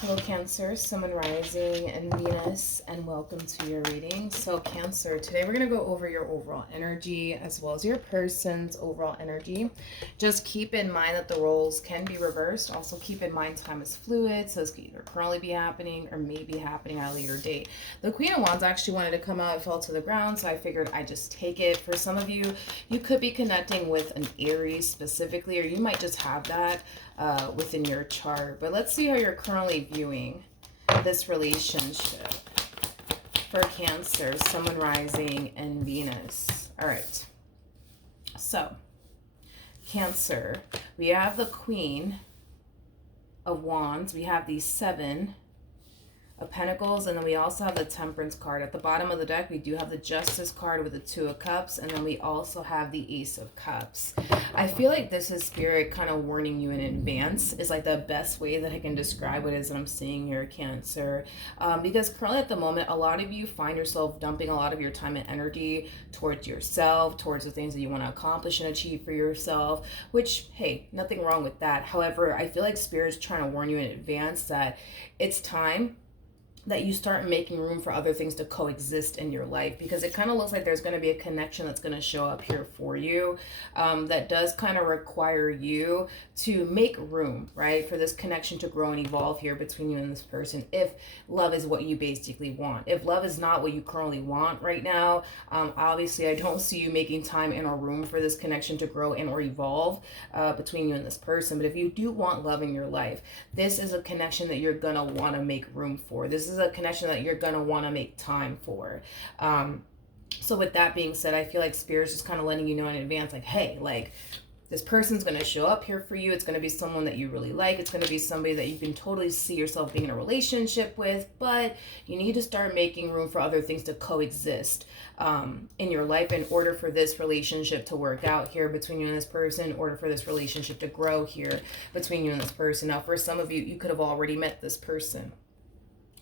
Hello, Cancer, Sun, Moon, Rising, and Venus, and welcome to your reading. So, Cancer, today we're going to go over your overall energy as well as your person's overall energy. Just keep in mind that the roles can be reversed. Also, keep in mind time is fluid, so this could either currently be happening or may be happening at a later date. The Queen of Wands actually wanted to come out, it fell to the ground, so I figured I'd just take it. For some of you, you could be connecting with an Aries specifically, or you might just have that within your chart. But let's see how you're currently viewing this relationship for Cancer, Sun, Moon, Rising, and Venus. All right. So, Cancer, we have the Queen of Wands. We have the Seven of Pentacles, and then we also have the Temperance card. At the bottom of the deck, we do have the Justice card with the Two of Cups, and then we also have the Ace of Cups. I feel like this is Spirit kind of warning you in advance is like the best way that I can describe what it is that I'm seeing here, Cancer. Because currently at the moment, a lot of you find yourself dumping a lot of your time and energy towards yourself, towards the things that you want to accomplish and achieve for yourself, which, hey, nothing wrong with that. However, I feel like Spirit's trying to warn you in advance that it's time that you start making room for other things to coexist in your life, because it kind of looks like there's going to be a connection that's going to show up here for you that does kind of require you to make room, right, for this connection to grow and evolve here between you and this person, if love is what you basically want. If love is not what you currently want right now, obviously I don't see you making time in or room for this connection to grow and or evolve between you and this person. But if you do want love in your life, this is a connection that you're going to want to make room for. This is a connection that you're going to want to make time for. So with that being said, I feel like Spirit's just kind of letting you know in advance, like, hey, like, this person's going to show up here for you. It's going to be someone that you really like. It's going to be somebody that you can totally see yourself being in a relationship with, but you need to start making room for other things to coexist in your life in order for this relationship to work out here between you and this person, in order for this relationship to grow here between you and this person. Now, for some of you, you could have already met this person.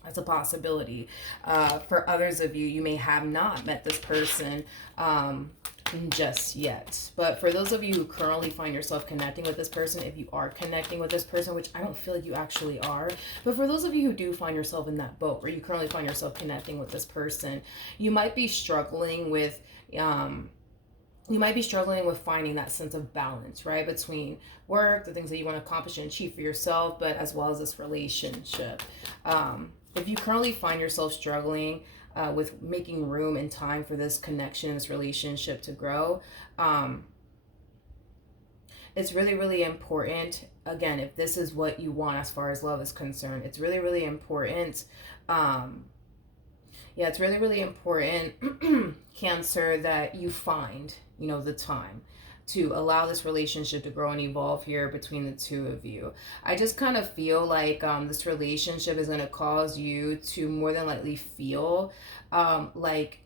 That's a possibility. For others of you, you may have not met this person just yet. But for those of you who currently find yourself connecting with this person, if you are connecting with this person, which I don't feel like you actually are, but for those of you who do find yourself in that boat where you currently find yourself connecting with this person, you might be struggling with finding that sense of balance, right? Between work, the things that you want to accomplish and achieve for yourself, but as well as this relationship. If you currently find yourself struggling with making room and time for this connection, this relationship to grow, it's really, really important. Again, if this is what you want as far as love is concerned, it's really, really important. It's really, really important, Cancer, that you find, the time to allow this relationship to grow and evolve here between the two of you. I just kind of feel like this relationship is going to cause you to more than likely feel like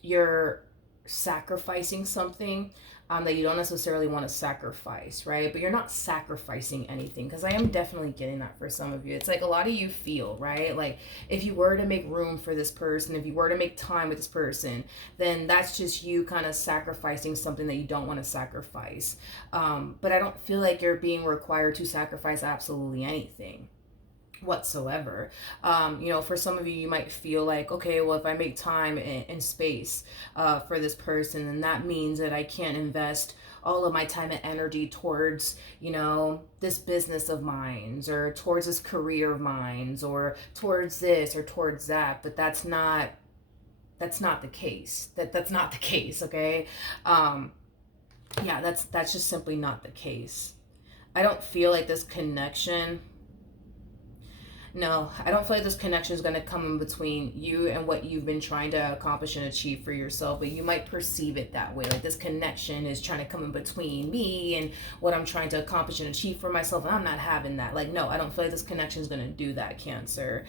you're sacrificing something that you don't necessarily want to sacrifice, right? But you're not sacrificing anything, because I am definitely getting that for some of you. It's like a lot of you feel, right? Like if you were to make room for this person, if you were to make time with this person, then that's just you kind of sacrificing something that you don't want to sacrifice. But I don't feel like you're being required to sacrifice absolutely anything whatsoever. For some of you, you might feel like, okay, well, if I make time and space for this person, then that means that I can't invest all of my time and energy towards, this business of mine, or towards this career of mine, or towards this or towards that. But that's not the case. That's not the case, okay? That's just simply not the case. I don't feel like this connection. No, I don't feel like this connection is going to come in between you and what you've been trying to accomplish and achieve for yourself, but you might perceive it that way. Like this connection is trying to come in between me and what I'm trying to accomplish and achieve for myself, and I'm not having that. Like, no, I don't feel like this connection is going to do that, Cancer.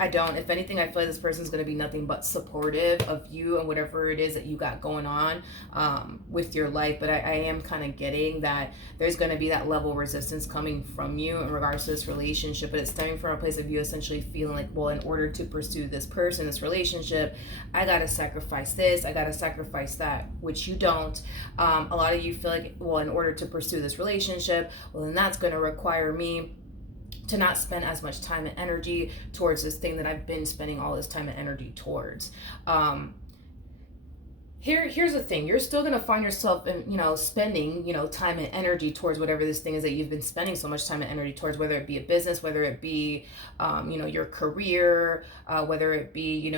I don't. If anything, I feel like this person's going to be nothing but supportive of you and whatever it is that you got going on with your life. But I am kind of getting that there's going to be that level of resistance coming from you in regards to this relationship. But it's stemming from a place of you essentially feeling like, well, in order to pursue this person, this relationship, I got to sacrifice this, I got to sacrifice that, which you don't. A lot of you feel like, well, in order to pursue this relationship, well, then that's going to require me to not spend as much time and energy towards this thing that I've been spending all this time and energy towards. Here's the thing. You're still going to find yourself, spending, time and energy towards whatever this thing is that you've been spending so much time and energy towards, whether it be a business, whether it be, your career, whether it be,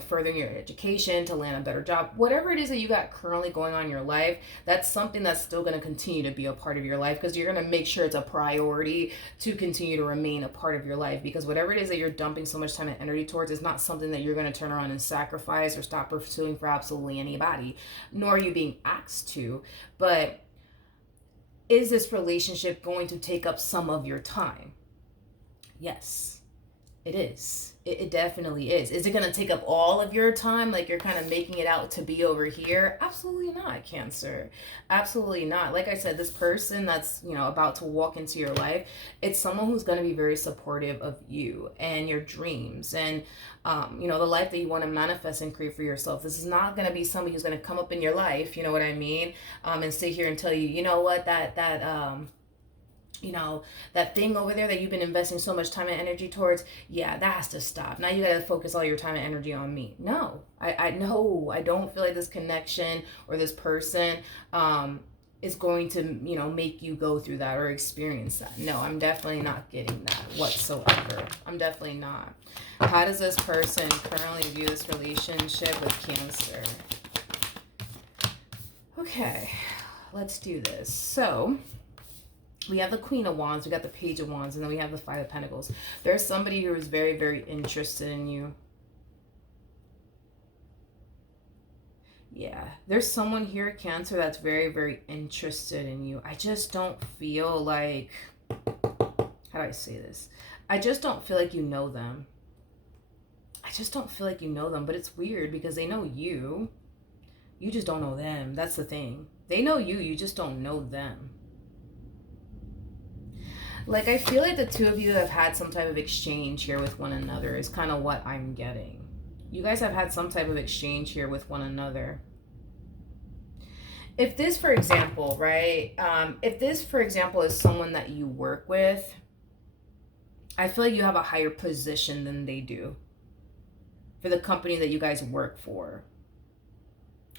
furthering your education to land a better job, whatever it is that you got currently going on in your life, that's something that's still going to continue to be a part of your life, because you're going to make sure it's a priority to continue to remain a part of your life, because whatever it is that you're dumping so much time and energy towards is not something that you're going to turn around and sacrifice or stop pursuing for absolutely anybody, nor are you being asked to. But is this relationship going to take up some of your time? Yes, it is. It definitely is. Is it going to take up all of your time, like you're kind of making it out to be over here? Absolutely not, Cancer. Absolutely not. Like I said, this person that's, about to walk into your life, it's someone who's going to be very supportive of you and your dreams and, the life that you want to manifest and create for yourself. This is not going to be somebody who's going to come up in your life, you know what I mean? And sit here and tell you, you know what, that thing over there that you've been investing so much time and energy towards, yeah, that has to stop. Now you got to focus all your time and energy on me. No, I know. I don't feel like this connection or this person is going to, make you go through that or experience that. No, I'm definitely not getting that whatsoever. I'm definitely not. How does this person currently view this relationship with Cancer? Okay, let's do this. So we have the Queen of Wands, we got the Page of Wands, and then we have the Five of Pentacles. There's somebody who is very, very interested in you. Yeah, there's someone here, Cancer, that's very, very interested in you. I just don't feel like, how do I say this? I just don't feel like you know them. I just don't feel like you know them, but it's weird because they know you. You just don't know them. That's the thing. They know you, you just don't know them. Like, I feel like the two of you have had some type of exchange here with one another is kind of what I'm getting. You guys have had some type of exchange here with one another. If this, for example, right? If this, for example, is someone that you work with, I feel like you have a higher position than they do for the company that you guys work for.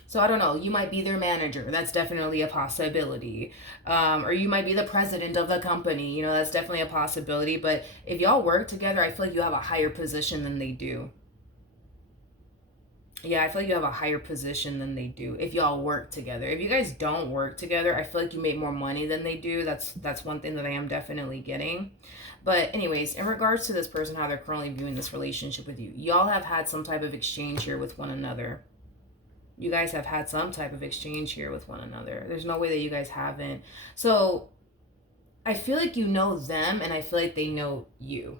So I don't know, you might be their manager. That's definitely a possibility. Or you might be the president of the company. That's definitely a possibility. But if y'all work together, I feel like you have a higher position than they do. Yeah, I feel like you have a higher position than they do if y'all work together. If you guys don't work together, I feel like you make more money than they do. That's one thing that I am definitely getting. But anyways, in regards to this person, how they're currently viewing this relationship with you, y'all have had some type of exchange here with one another. You guys have had some type of exchange here with one another. There's no way that you guys haven't. So I feel like you know them and I feel like they know you.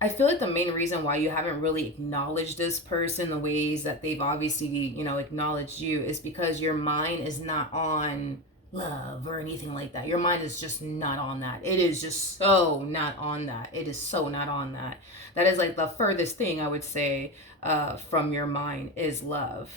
I feel like the main reason why you haven't really acknowledged this person the ways that they've obviously, acknowledged you is because your mind is not on love or anything like that. Your mind is just not on that. It is just so not on that. It is so not on that. That is like the furthest thing I would say from your mind is love.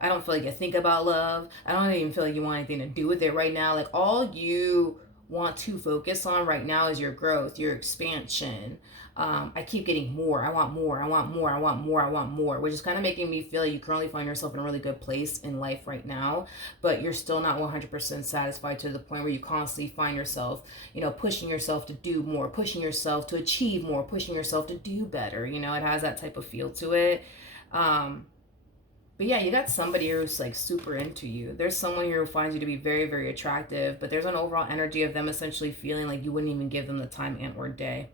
I don't feel like you think about love. I don't even feel like you want anything to do with it right now. Like, all you want to focus on right now is your growth, your expansion. I keep getting more. I want more. I want more. I want more. I want more, which is kind of making me feel like you currently find yourself in a really good place in life right now, but you're still not 100% satisfied to the point where you constantly find yourself, pushing yourself to do more, pushing yourself to achieve more, pushing yourself to do better. It has that type of feel to it. But yeah, you got somebody who's like super into you. There's someone here who finds you to be very, very attractive, but there's an overall energy of them essentially feeling like you wouldn't even give them the time and or day.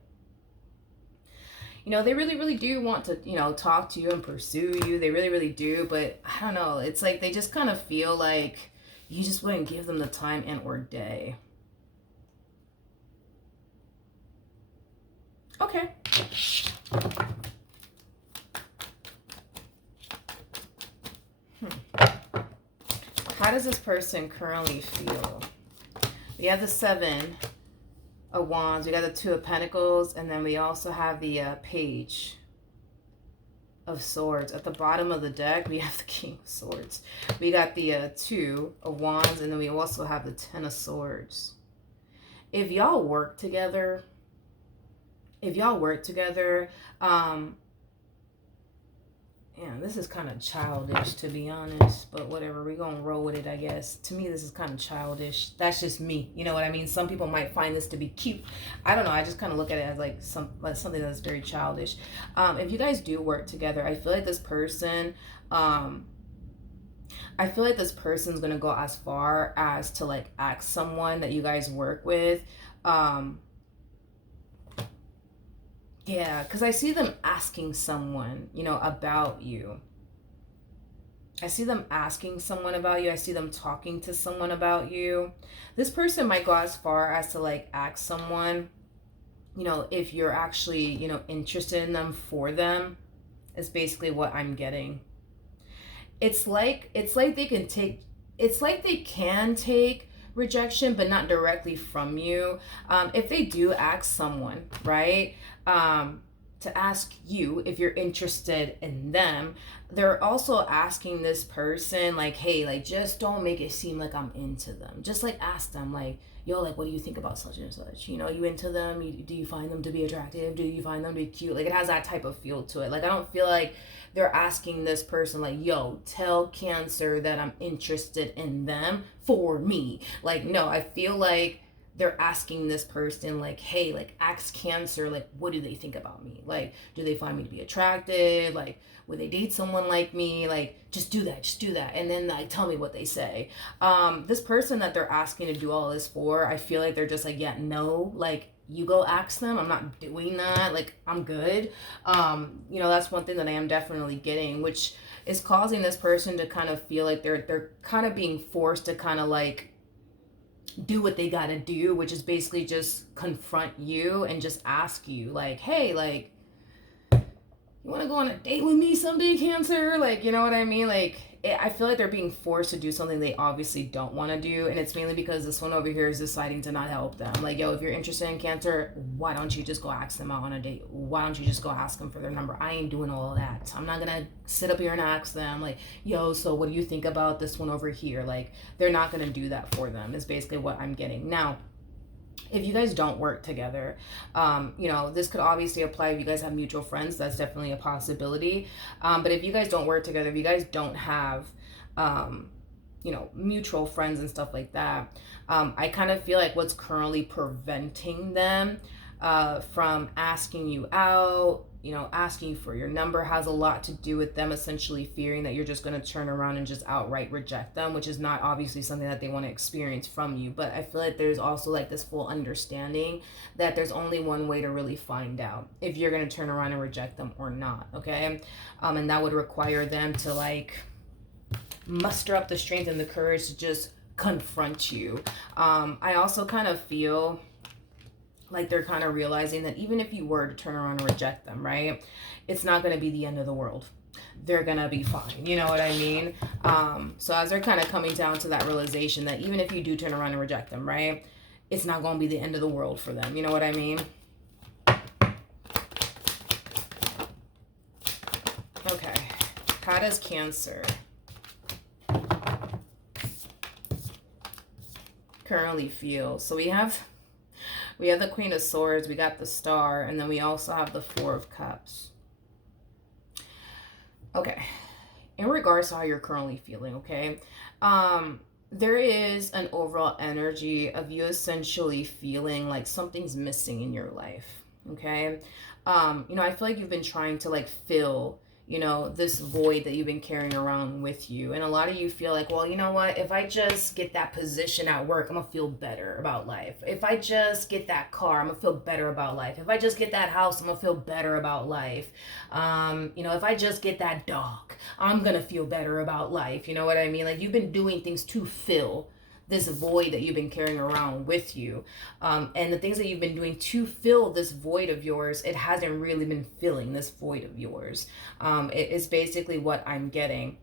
They really, really do want to, talk to you and pursue you. They really, really do. But I don't know. It's like they just kind of feel like you just wouldn't give them the time and or day. Okay. How does this person currently feel? We have the Seven of Wands, we got the Two of Pentacles, and then we also have the Page of Swords. At the bottom of the deck, we have the King of Swords. We got the Two of Wands, and then we also have the Ten of Swords. if y'all work together, yeah, this is kind of childish, to be honest, but whatever, we're gonna roll with it, I guess. To me, this is kind of childish. That's just me, you know what I mean? Some people might find this to be cute. I don't know, I just kind of look at it as like something that's very childish. If you guys do work together, I feel like this person, I feel like this person's gonna go as far as to like ask someone that you guys work with, yeah, because I see them asking someone, you know, about you. I see them asking someone about you. I see them talking to someone about you. This person might go as far as to like ask someone, you know, if you're actually, you know, interested in them for them, is basically what I'm getting. It's like they can take rejection, but not directly from you. If they do ask someone, right, to ask you if you're interested in them, they're also asking this person like, hey, like, just don't make it seem like I'm into them. Just like ask them like, yo, like, what do you think about such and such? You know, you into them? Do you find them to be attractive? Do you find them to be cute? Like, it has that type of feel to it. Like, I don't feel like they're asking this person like, yo, tell Cancer that I'm interested in them for me. Like, no, I feel like they're asking this person like, hey, like, ask Cancer, like, what do they think about me? Like, do they find me to be attractive? Like, would they date someone like me? Like, just do that, and then like tell me what they say. This person that they're asking to do all this for, I feel like they're just like, yeah, no, like, you go ask them, I'm not doing that, like, I'm good. You know, that's one thing that I am definitely getting, which is causing this person to kind of feel like they're kind of being forced to kind of like do what they gotta do, which is basically just confront you and just ask you like, hey, like, you want to go on a date with me someday, Cancer? Like, you know what I mean? Like, I feel like they're being forced to do something they obviously don't want to do, and it's mainly because this one over here is deciding to not help them. Like, yo, if you're interested in Cancer, why don't you just go ask them out on a date? Why don't you just go ask them for their number? I ain't doing all of that. I'm not gonna sit up here and ask them like, yo, so what do you think about this one over here? Like, they're not gonna do that for them, is basically what I'm getting. Now, if you guys don't work together, you know, this could obviously apply if you guys have mutual friends. That's definitely a possibility. But if you guys don't work together, if you guys don't have, you know, mutual friends and stuff like that, I kind of feel like what's currently preventing them from asking you out, you know, asking you for your number, has a lot to do with them essentially fearing that you're just going to turn around and just outright reject them, which is not obviously something that they want to experience from you. But I feel like there's also like this full understanding that there's only one way to really find out if you're going to turn around and reject them or not. Okay. And that would require them to like muster up the strength and the courage to just confront you. I also kind of feel like they're kind of realizing that even if you were to turn around and reject them, right, it's not going to be the end of the world. They're going to be fine. You know what I mean? So as they're kind of coming down to that realization that even if you do turn around and reject them, right, it's not going to be the end of the world for them. You know what I mean? Okay. How does Cancer currently feel? So we have the Queen of Swords, we got the Star, and then we also have the Four of Cups. Okay. In regards to how you're currently feeling, okay? There is an overall energy of you essentially feeling like something's missing in your life, okay? You know, I feel like you've been trying to like fill, you know, this void that you've been carrying around with you. And a lot of you feel like, well, you know what? If I just get that position at work, I'm going to feel better about life. If I just get that car, I'm going to feel better about life. If I just get that house, I'm going to feel better about life. You know, if I just get that dog, I'm going to feel better about life. You know what I mean? Like, you've been doing things to fill this void that you've been carrying around with you. And the things that you've been doing to fill this void of yours, it hasn't really been filling this void of yours. It is basically what I'm getting.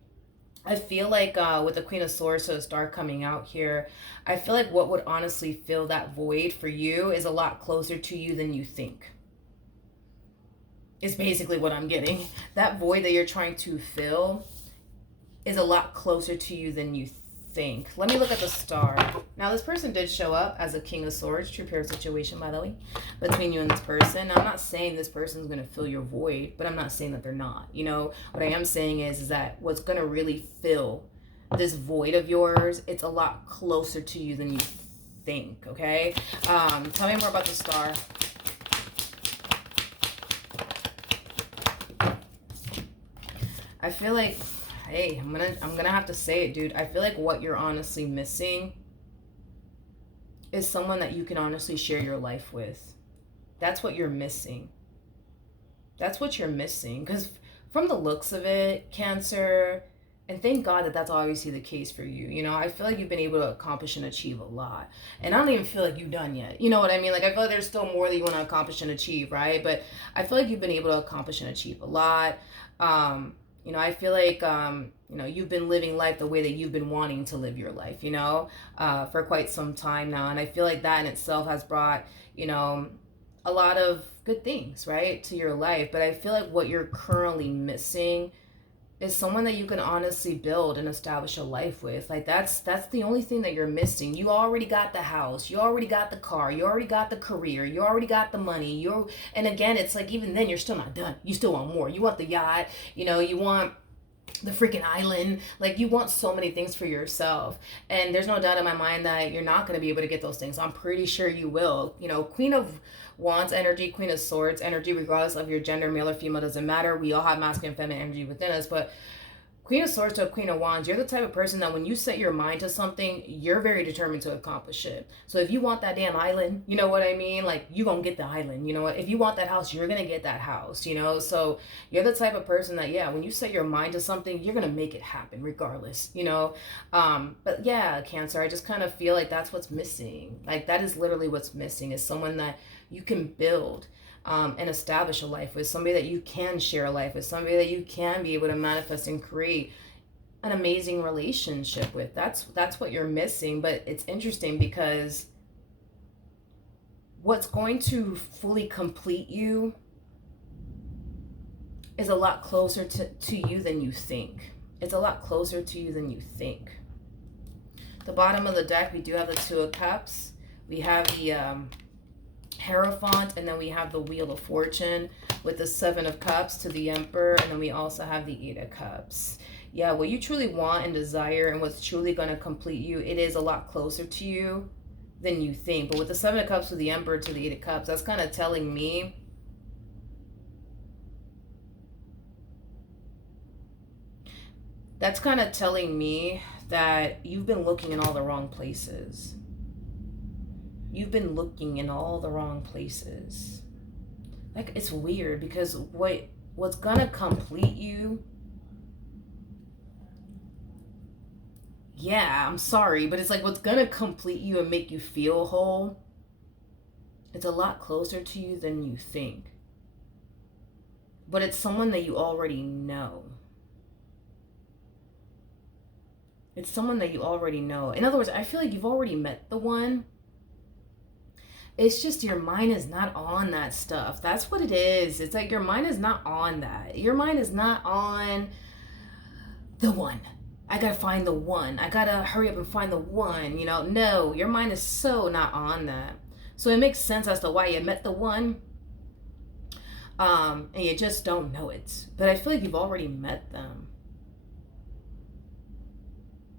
I feel like with the Queen of Swords, so Star coming out here, I feel like what would honestly fill that void for you is a lot closer to you than you think. Is basically what I'm getting. That void that you're trying to fill is a lot closer to you than you think. Let me look at the Star. Now, this person did show up as a King of Swords, true pair situation, by the way, between you and this person. Now, I'm not saying this person's going to fill your void, but I'm not saying that they're not. You know, what I am saying is that what's going to really fill this void of yours, it's a lot closer to you than you think, okay? Tell me more about the star. I feel like, hey, I'm gonna have to say it, dude. I feel like what you're honestly missing is someone that you can honestly share your life with. That's what you're missing. That's what you're missing. Because from the looks of it, Cancer, and thank God that that's obviously the case for you. You know, I feel like you've been able to accomplish and achieve a lot. And I don't even feel like you've done yet. You know what I mean? Like, I feel like there's still more that you want to accomplish and achieve, right? But I feel like you've been able to accomplish and achieve a lot. You know, I feel like, you know, you've been living life the way that you've been wanting to live your life, you know, for quite some time now. And I feel like that in itself has brought, you know, a lot of good things, right, to your life. But I feel like what you're currently missing is someone that you can honestly build and establish a life with. Like, that's the only thing that you're missing. You already got the house, you already got the car, you already got the career, you already got the money. And again, it's like, even then you're still not done. You still want more. You want the yacht, you know, you want the freaking island. Like, you want so many things for yourself, and there's no doubt in my mind that you're not going to be able to get those things. I'm pretty sure you will. You know, Queen of Wands energy, Queen of Swords energy, regardless of your gender, male or female, doesn't matter. We all have masculine and feminine energy within us. But Queen of Swords to Queen of Wands, you're the type of person that when you set your mind to something, you're very determined to accomplish it. So if you want that damn island, you know what I mean? Like, you gonna get the island, you know what? If you want that house, you're gonna get that house, you know? So you're the type of person that, yeah, when you set your mind to something, you're gonna make it happen regardless, you know? But yeah, Cancer, I just kind of feel like that's what's missing. Like, that is literally what's missing, is someone that you can build and establish a life with, somebody that you can share a life with, somebody that you can be able to manifest and create an amazing relationship with. That's what you're missing. But it's interesting because what's going to fully complete you is a lot closer to you than you think. It's a lot closer to you than you think. The bottom of the deck, we do have the Two of Cups. We have the Hierophant, and then we have the Wheel of Fortune with the Seven of Cups to the Emperor, and then we also have the Eight of Cups. Yeah, what you truly want and desire and what's truly going to complete you, it is a lot closer to you than you think. But with the Seven of Cups to the Emperor to the Eight of Cups, that's kind of telling me that you've been looking in all the wrong places. You've been looking in all the wrong places. Like, it's weird because what's gonna complete you, yeah, I'm sorry, but it's like what's gonna complete you and make you feel whole, it's a lot closer to you than you think. But it's someone that you already know. It's someone that you already know. In other words, I feel like you've already met the one. It's just your mind is not on that stuff. That's what it is. It's like your mind is not on that. Your mind is not on the one. I gotta find the one. I gotta hurry up and find the one, you know? No, your mind is so not on that. So it makes sense as to why you met the one, and you just don't know it. But I feel like you've already met them.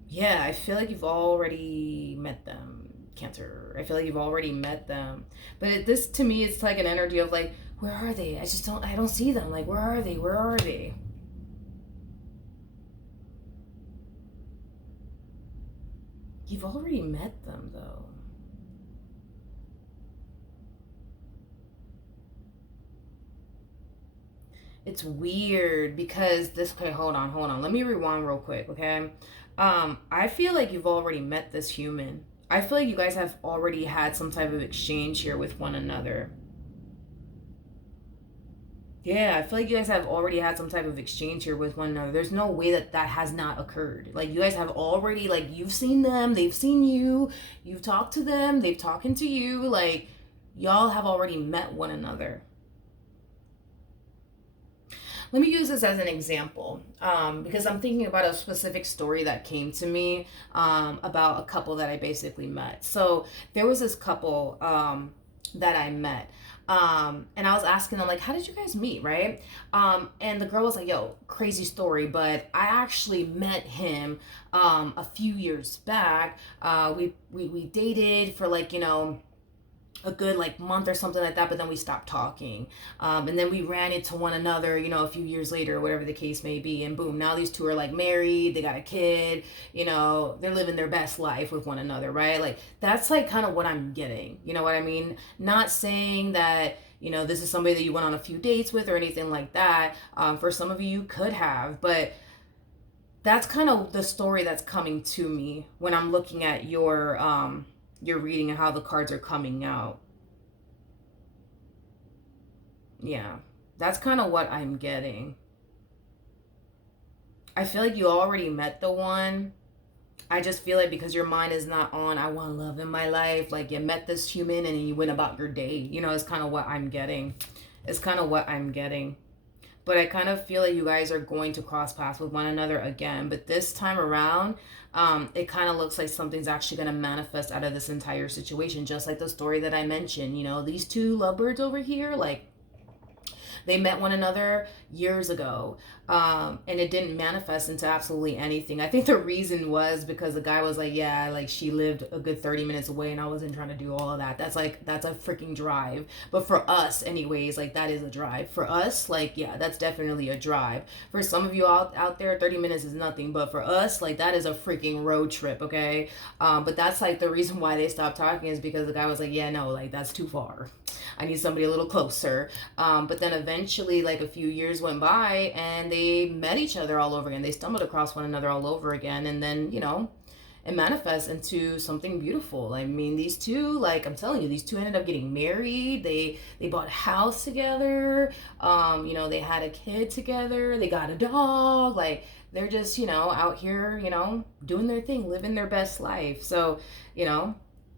Yeah, I feel like you've already met them. Cancer. I feel like you've already met them. But this to me, it's like an energy of like, where are they? I don't see them. Like, where are they? Where are they? You've already met them though. It's weird because okay, hold on. Let me rewind real quick, okay? I feel like you've already met this human. I feel like you guys have already had some type of exchange here with one another. Yeah, I feel like you guys have already had some type of exchange here with one another. There's no way that has not occurred. Like, you guys have already, like, you've seen them, they've seen you, you've talked to them, they've talking to you. Like, y'all have already met one another. let me use this as an example, because I'm thinking about a specific story that came to me, about a couple that I basically met. So there was this couple, that I met. And I was asking them, like, how did you guys meet, right? And the girl was like, yo, crazy story, but I actually met him a few years back. We dated for, like, a good, like, month or something like that, but then we stopped talking, and then we ran into one another, a few years later, whatever the case may be, and boom, now these two are, like, married, they got a kid, they're living their best life with one another, right? Like, that's, like, kind of what I'm getting, you know what I mean? Not saying that this is somebody that you went on a few dates with or anything like that. For some of you could have, but that's kind of the story that's coming to me when I'm looking at your reading and how the cards are coming out. Yeah, that's kind of what I'm getting. I feel like you already met the one. I just feel like because your mind is not on, I want love in my life, like you met this human and you went about your day. It's kind of what I'm getting. It's kind of what I'm getting. But I kind of feel like you guys are going to cross paths with one another again. But this time around, it kind of looks like something's actually going to manifest out of this entire situation. Just like the story that I mentioned, these two lovebirds over here, like, they met one another years ago, and it didn't manifest into absolutely anything. I think the reason was because the guy was like, yeah, like, she lived a good 30 minutes away and I wasn't trying to do all of that. That's a freaking drive. But for us, anyways, like, that is a drive. For us, like, yeah, that's definitely a drive. For some of you out there, 30 minutes is nothing. But for us, like, that is a freaking road trip, okay? But that's, like, the reason why they stopped talking is because the guy was like, yeah, no, like, that's too far. I need somebody a little closer. But then eventually, like, a few years went by and they met each other all over again. They stumbled across one another all over again. And then, it manifests into something beautiful. I mean, these two, like, I'm telling you, these two ended up getting married. They bought a house together. They had a kid together. They got a dog. Like, they're just, out here, doing their thing, living their best life. So,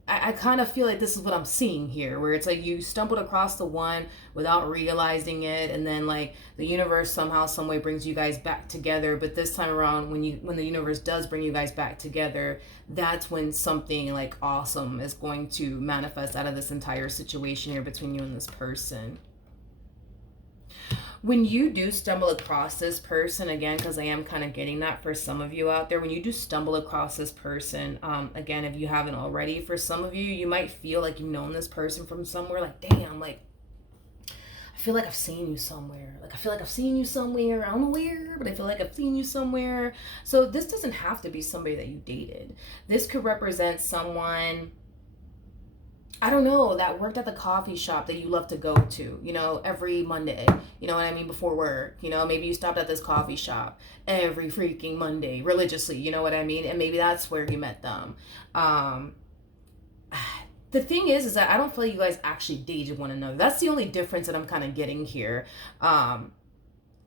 I kind of feel like this is what I'm seeing here, where it's like you stumbled across the one without realizing it, and then, like, the universe somehow, some way brings you guys back together. But this time around, when the universe does bring you guys back together, that's when something, like, awesome is going to manifest out of this entire situation here between you and this person. When you do stumble across this person, again, because I am kind of getting that for some of you out there, when you do stumble across this person, again, if you haven't already, for some of you, you might feel like you've known this person from somewhere. Like, damn, like, I feel like I've seen you somewhere. Like, I feel like I've seen you somewhere. I don't know where, but I feel like I've seen you somewhere. So this doesn't have to be somebody that you dated. This could represent someone, I don't know, that worked at the coffee shop that you love to go to, every Monday, you know what I mean, before work, maybe you stopped at this coffee shop every freaking Monday religiously, you know what I mean, and maybe that's where you met them. The thing is that I don't feel like you guys actually dated one another. That's the only difference that I'm kind of getting here.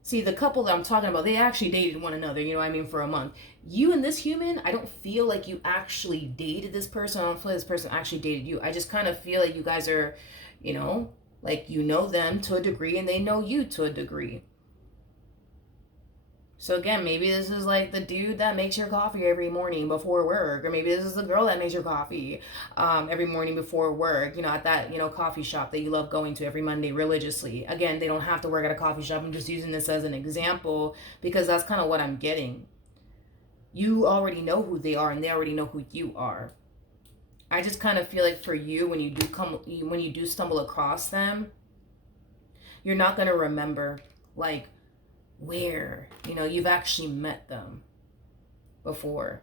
See, the couple that I'm talking about, they actually dated one another, for a month. You and this human, I don't feel like you actually dated this person. I don't feel like this person actually dated you. I just kind of feel like you guys are, like, them to a degree and they know you to a degree. So again, maybe this is like the dude that makes your coffee every morning before work, or maybe this is the girl that makes your coffee every morning before work, at that, coffee shop that you love going to every Monday religiously. Again, they don't have to work at a coffee shop. I'm just using this as an example because that's kind of what I'm getting. You already know who they are and they already know who you are. I just kind of feel like for you, when you do stumble across them, you're not going to remember, like, where you've actually met them before.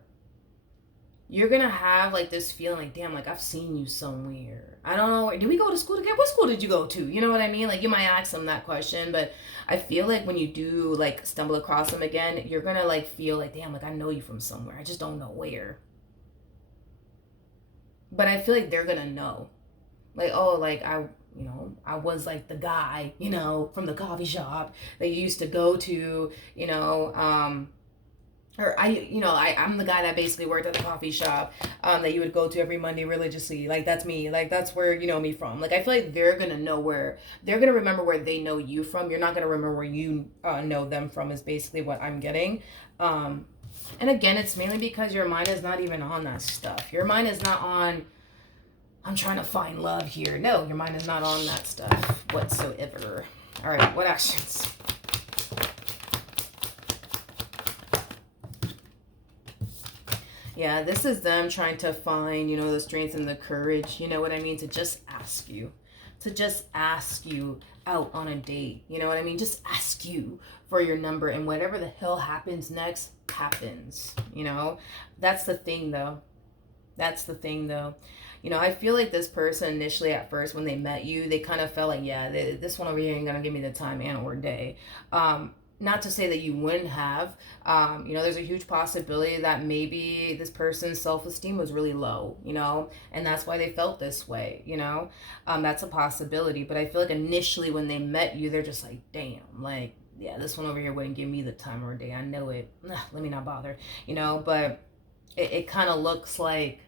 You're gonna have, like, this feeling like, damn, like, I've seen you somewhere. I don't know, did we go to school together? What school did you go to? You know what I mean? Like, you might ask them that question, but I feel like when you do, like, stumble across them again, you're gonna, like, feel like, damn, like, I know you from somewhere, I just don't know where. But I feel like they're gonna know, like, oh, like, I was, like, the guy, from the coffee shop that you used to go to, or I'm the guy that basically worked at the coffee shop that you would go to every Monday religiously. Like, that's me. Like, that's where you know me from. Like, I feel like they're gonna remember where they know you from. You're not gonna remember where you know them from. Is basically what I'm getting. Um, and again, it's mainly because your mind is not even on that stuff. Your mind is not on, I'm trying to find love here. No, your mind is not on that stuff whatsoever. All right, what actions? Yeah, this is them trying to find, the strength and the courage, you know what I mean, to just ask you. To just ask you out on a date. You know what I mean? Just ask you for your number, and whatever the hell happens next happens. That's the thing though. That's the thing though. I feel like this person initially at first when they met you, they kind of felt like, yeah, this one over here ain't gonna give me the time and or day. Not to say that you wouldn't have. There's a huge possibility that maybe this person's self-esteem was really low, and that's why they felt this way. That's a possibility. But I feel like initially when they met you, they're just like, damn, like, yeah, this one over here wouldn't give me the time or day. I know it. Let me not bother, but it kind of looks like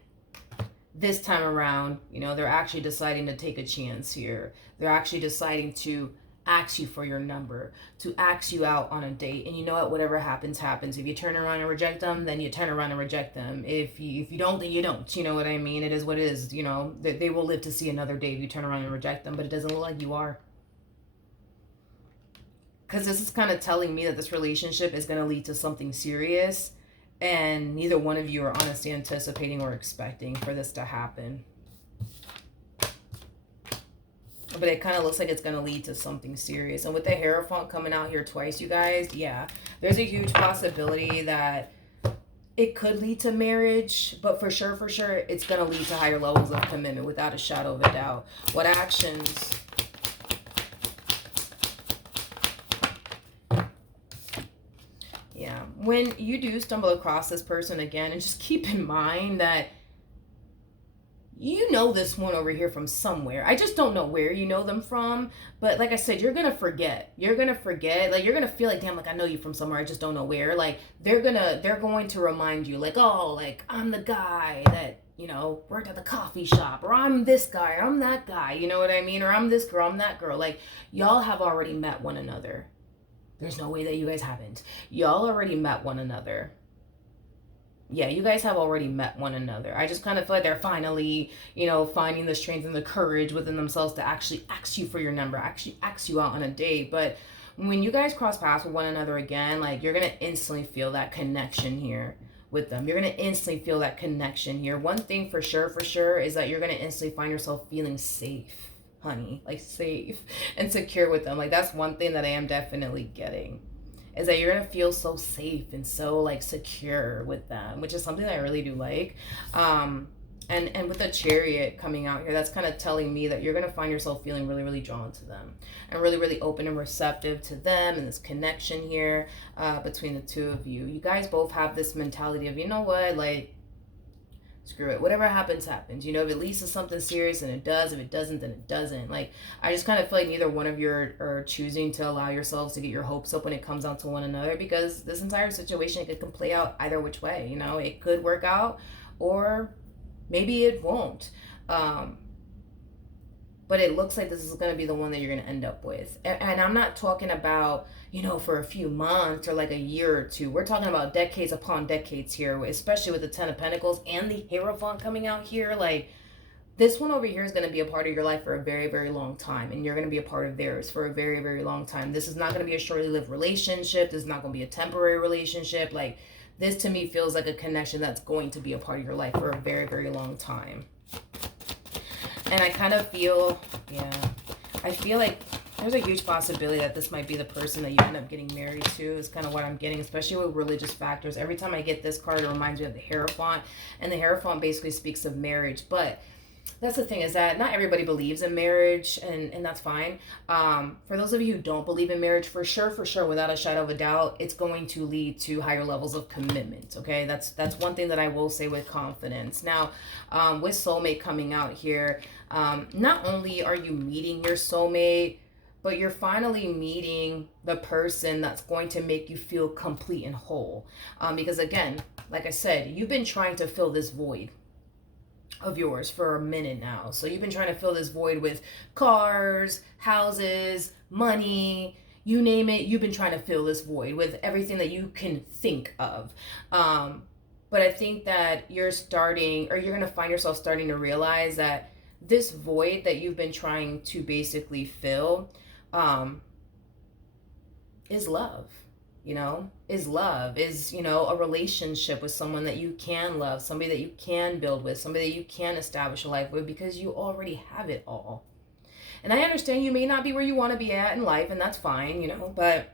this time around, they're actually deciding to take a chance here. They're actually deciding to ask you for your number, to ask you out on a date. And you know what? Whatever happens, happens. If you turn around and reject them, then you turn around and reject them. If you don't, then you don't. You know what I mean? It is what it is. They will live to see another day if you turn around and reject them, but it doesn't look like you are. Because this is kind of telling me that this relationship is going to lead to something serious, and neither one of you are honestly anticipating or expecting for this to happen. But it kind of looks like it's going to lead to something serious. And with the Hierophant coming out here twice, you guys, yeah, there's a huge possibility that it could lead to marriage. But for sure, it's going to lead to higher levels of commitment without a shadow of a doubt. What actions? Yeah, when you do stumble across this person again, and just keep in mind that you know this one over here from somewhere. I just don't know where you know them from. But like I said, you're going to forget. You're going to forget. Like, you're going to feel like, damn, like, I know you from somewhere. I just don't know where. Like, they're going to remind you, like, oh, like, I'm the guy that, worked at the coffee shop. Or I'm this guy. Or I'm that guy. You know what I mean? Or I'm this girl. I'm that girl. Like, y'all have already met one another. There's no way that you guys haven't. Y'all already met one another. Yeah, you guys have already met one another. I just kind of feel like they're finally, finding the strength and the courage within themselves to actually ask you for your number, actually ask you out on a date. But when you guys cross paths with one another again, like, you're going to instantly feel that connection here with them. You're going to instantly feel that connection here. One thing for sure is that you're going to instantly find yourself feeling safe. Honey, like, safe and secure with them. Like, that's one thing that I am definitely getting, is that you're gonna feel so safe and so, like, secure with them, which is something that I really do like. And with the Chariot coming out here, that's kind of telling me that you're gonna find yourself feeling really, really drawn to them, and really, really open and receptive to them, and this connection here between the two of you. You guys both have this mentality of, you know what, like, screw it, whatever happens, happens. If it leads to something serious, and it does. If it doesn't, then it doesn't. Like, I just kind of feel like neither one of you are choosing to allow yourselves to get your hopes up when it comes down to one another, because this entire situation could play out either which way. It could work out, or maybe it won't. But it looks like this is going to be the one that you're going to end up with. And I'm not talking about, for a few months or like a year or two. We're talking about decades upon decades here, especially with the Ten of Pentacles and the Hierophant coming out here. Like, this one over here is going to be a part of your life for a very, very long time. And you're going to be a part of theirs for a very, very long time. This is not going to be a shortly lived relationship. This is not going to be a temporary relationship. Like, this to me feels like a connection that's going to be a part of your life for a very, very long time. And I kind of feel, I feel like there's a huge possibility that this might be the person that you end up getting married to, is kind of what I'm getting, especially with religious factors. Every time I get this card, it reminds me of the Hierophant, and the Hierophant basically speaks of marriage. But that's the thing, is that not everybody believes in marriage, and that's fine. For those of you who don't believe in marriage, for sure, without a shadow of a doubt, it's going to lead to higher levels of commitment. Okay, that's one thing that I will say with confidence. Now, with soulmate coming out here, not only are you meeting your soulmate, but you're finally meeting the person that's going to make you feel complete and whole. Because again, like I said, you've been trying to fill this void of yours for a minute now. So you've been trying to fill this void with cars, houses, money, you name it. You've been trying to fill this void with everything that you can think of. But I think that you're going to find yourself starting to realize that this void that you've been trying to basically fill is love. Is love, is a relationship with someone that you can love, somebody that you can build with, somebody that you can establish a life with, because you already have it all. And I understand you may not be where you want to be at in life, and that's fine, but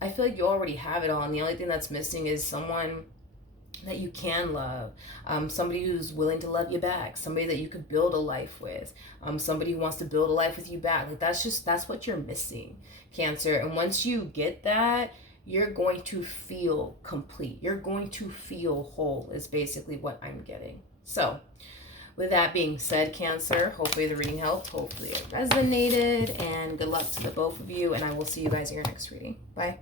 I feel like you already have it all, and the only thing that's missing is someone that you can love, somebody who's willing to love you back, somebody that you could build a life with, somebody who wants to build a life with you back. Like that's what you're missing, Cancer. And once you get that, you're going to feel complete. You're going to feel whole is basically what I'm getting. So with that being said, Cancer, hopefully the reading helped. Hopefully it resonated. And good luck to the both of you. And I will see you guys in your next reading. Bye.